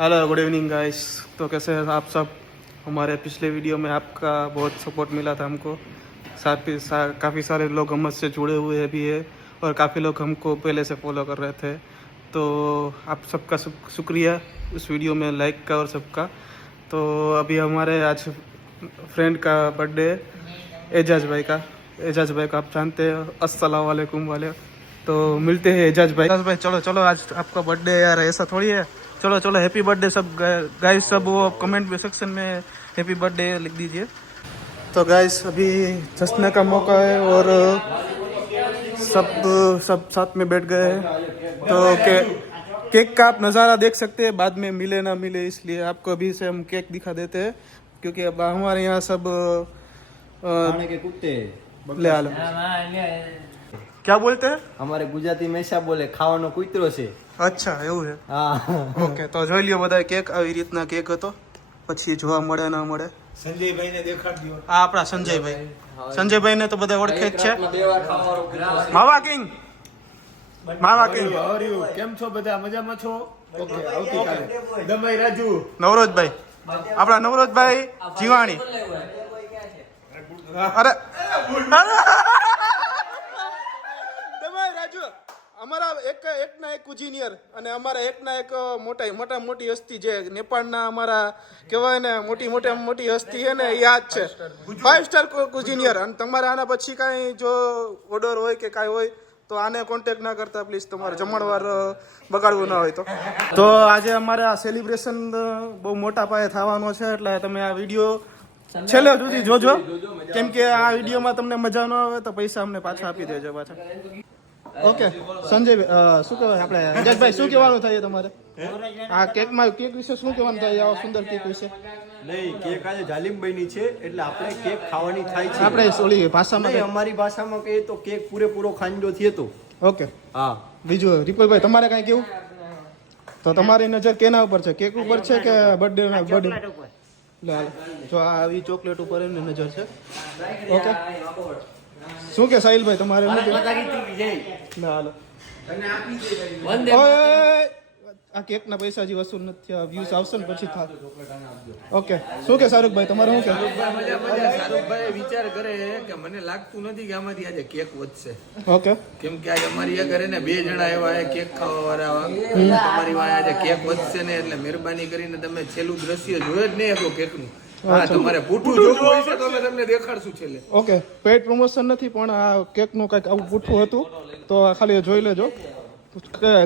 Hello good evening guys. तो कैसे हैं आप सब। हमारे पिछले वीडियो में आपका बहुत सपोर्ट मिला था हमको। काफ़ी सारे लोग हम से जुड़े हुए भी है और काफ़ी लोग हमको पहले से फॉलो कर रहे थे। तो आप सबका शुक्रिया उस वीडियो में लाइक का और सबका। तो अभी हमारे आज फ्रेंड का बर्थडे है, एजाज भाई का। एजाज भाई को आप जानते हैं, अस्सलाम वालेकुम वाले। तो मिलते हैं एजाज भाई। एजाज भाई चलो चलो, आज आपका बर्थडे है यार, ऐसा थोड़ी है। चलो चलो, हैप्पी बर्थडे सब गाइस, सब वो कमेंट में सेक्शन में हैप्पी बर्थडे लिख दीजिए। तो गाइस अभी जश्न का मौका है और सब साथ में बैठ गए हैं। तो केक का आप नज़ारा देख सकते हैं, बाद में मिले ना मिले इसलिए आपको अभी से हम केक दिखा देते हैं, क्योंकि अब हमारे यहाँ सब खाने के कुत्ते ले आलो। क्या बोलते हैं? અમારે ગુજરાતી મેશા બોલે ખાવાનો કૂતરો છે. અચ્છા એવું છે. હા ઓકે, તો જોઈ લ્યો બધા કેક, આવી રીતના કેક હતો. પછી જોવા મળે ના મળે. સંજયભાઈને દેખાડજો. આ આપણા સંજયભાઈ. સંજયભાઈને તો બધા ઓળખે જ છે. માવા કિંગ, માવા કિંગ. How are you? કેમ છો બધા? મજામાં છો? ઓકે, આવતીકાલે દમાઈ રાજુ, નવરોજભાઈ, આપણા નવરોજભાઈ જીવાણી. અરે રાજુ, અમારા એક ના એક કુજીનિયર અને અમારા એક ના એક મોટા મોટી હસ્તી જે નેપાળના અમારા કહેવાય ને મોટી હસ્તી છે ને, યાદ છે 5 સ્ટાર કુજીનિયર. અને તમારે આના પછી કાંઈ જો ઓર્ડર હોય કે કાંઈ હોય તો આને કોન્ટેક્ટ ના કરતા પ્લીઝ, તમારે જમણવાર બગાડવું ના હોય તો આજે અમારે આ સેલિબ્રેશન બહુ મોટા પાયે થવાનો છે, એટલે તમે આ વિડીયો છેલ્લે સુધી જોજો, કેમ કે આ વિડીયોમાં તમને મજા ન આવે તો પૈસા અમને પાછા આપી દેજો પાછા. ઓકે સંજય, શું કહેવાય આપણે અજયભાઈ, શું કહેવાનું થાય તમારે આ કેકમાં? કેક વિશે શું કહેવાનું થાય આ સુંદર કેક વિશે? નહીં, કેક આજે જાલિમભાઈની છે એટલે આપણે કેક ખાવાની થાય છે. આપણે ઓલી ભાષામાં, અમારી ભાષામાં કહીએ તો કેક પૂરેપૂરો ખાંડો થયો તો. ઓકે હા. બીજું રિપોલભાઈ, તમારે કાંઈ કેવું? તો તમારી નજર કેના ઉપર છે, કેક ઉપર છે કે બર્થડે? જો આ આવી ચોકલેટ ઉપર એની નજર છે. ઓકે, શું કે સાહિલભાઈ તમારે? આ કેક ના પૈસા હજી વસૂલ નથી થયા, વ્યૂઝ આવશે ને પછી થાય. ઓકે, શું કે શાહરુખભાઈ તમારે શું કે? શાહરુખભાઈ વિચાર કરે કે મને લાગતું નથી કે આમાંથી આજે કેક વધશે. ઓકે, કેમ કે આજે અમારી ઘરે ને 2 જણા એવા કેક ખાવા વાળા, તમારી વાય આજે કેક વધશે ને, એટલે મહેરબાની કરીને તમે છેલ્લું દ્રશ્ય જોયો જ નહીં આપણું કેકનું. હા, તમારે પૂઠું જોવું હોય છે તો અમે તમને દેખાડશું છેલ્લે. ઓકે, પેડ પ્રમોશન નથી પણ આ કેકનું કંઈક આવું પૂઠું હતું તો ખાલી જોઈ લેજો,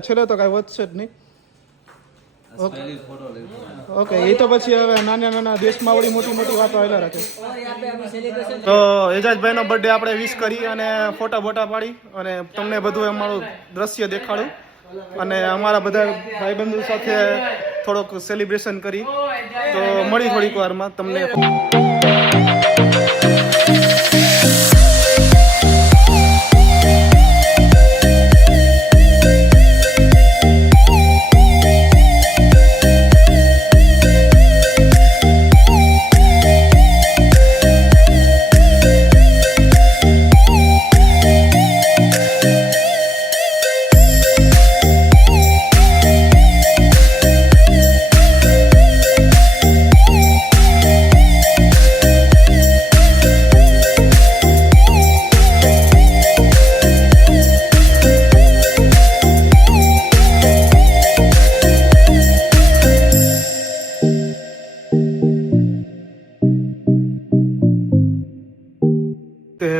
છેલ્લે તો કાંઈ વધશે જ નહીં. ઓકે, એ તો પછી હવે નાના દેશમાં આવડી મોટી વાતો આવેલા રાખે. તો એજાજભાઈનો બર્થડે આપણે વિશ કરી અને ફોટા પાડી અને તમને બધું અમારું દ્રશ્ય દેખાડું અને અમારા બધા ભાઈબંધુ સાથે થોડોક સેલિબ્રેશન કરી. તો મળી થોડીક વારમાં તમને.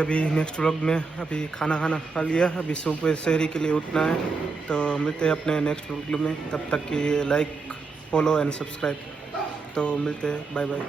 अभी नेक्स्ट व्लॉग में अभी खाना खा लिया, अभी सुबह शहरी के लिए उठना है. तो मिलते हैं अपने नेक्स्ट व्लॉग में, तब तक की लाइक फॉलो एंड सब्सक्राइब. तो मिलते हैं, बाय बाय.